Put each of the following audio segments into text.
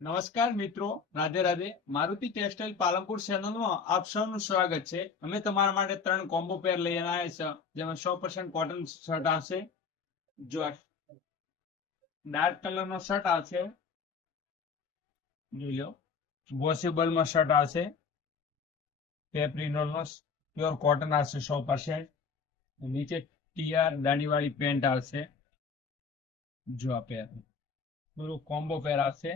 નમસ્કાર મિત્રો, રાધે રાધે. મારુતિ ટેક્સટાઇલ પાલનપુર ચેનલમાં આપ સૌનું સ્વાગત છે. અમે તમારા માટે 3 કોમ્બો પેર લઈને આવ્યા છે, જેમાં 100% કોટન શર્ટ આવશે. જો ડાર્ક કલરનો શર્ટ આવશે, જોઈ લો. વોશેબલમાં શર્ટ આવશે, પેપ્રિનોલનો પ્યોર કોટન આવશે 100%. નીચે ટીઆર દાંડીવાળી પેન્ટ આવશે. જો આ પેર પૂરું કોમ્બો પેર આવશે.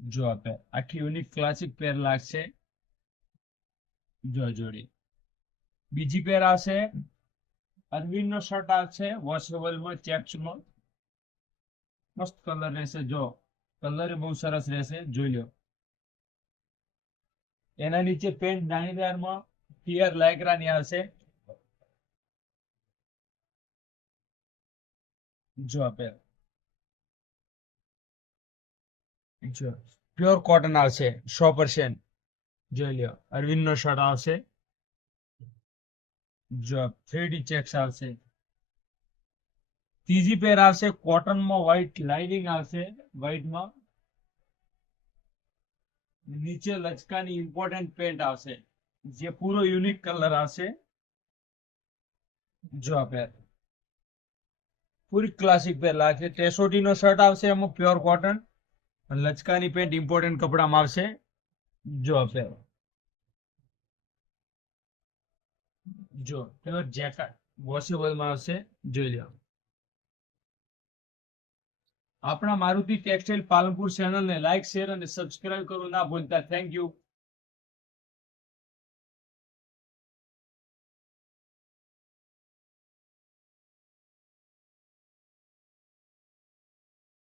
જો આ પેર આખી યુનિક ક્લાસિક પેર લાગશે. જો જોડી બીજી પેર આવશે, અરવિંદ નો શર્ટ આવશે વોશેબલમાં ચેક્સમાં. મસ્ત કલર રહેશે. જો કલર બહુ સરસ રહેશે, જોઈ લો. એના નીચે પેન્ટ દાણીદારમાં ટીયર લાયકરાની આવશે. જો આ પેર જો પ્યોર કોટન આવશે 100%. જોઈ લો, અરવિંદ નો શર્ટ આવશે. જો 3D ચેક્સ આવશે. ત્રીજી પેર આવશે કોટનમાં, વ્હાઈટ લાઇનિંગ આવશે વ્હાઈટમાં. નીચે લચકાની ઇમ્પોર્ટન્ટ પેન્ટ આવશે, જે પૂરો યુનિક કલર આવશે. જો આ પેર પૂરી ક્લાસિક પેર લાગશે. 63 નો શર્ટ આવશે, એમાં પ્યોર કોટન. લચકાની પેન્ટ ઇમ્પોર્ટન્ટ કપડામાં આવશે. જો આ પેર જો પ્યોર જેકેટ વોશેબલમાં આવશે. જોઈ લો. આપણા મારુતિ ટેક્સટાઇલ પાલનપુર ચેનલને લાઈક, શેર અને સબસ્ક્રાઇબ કરવું ના ભૂલતા. Thank you.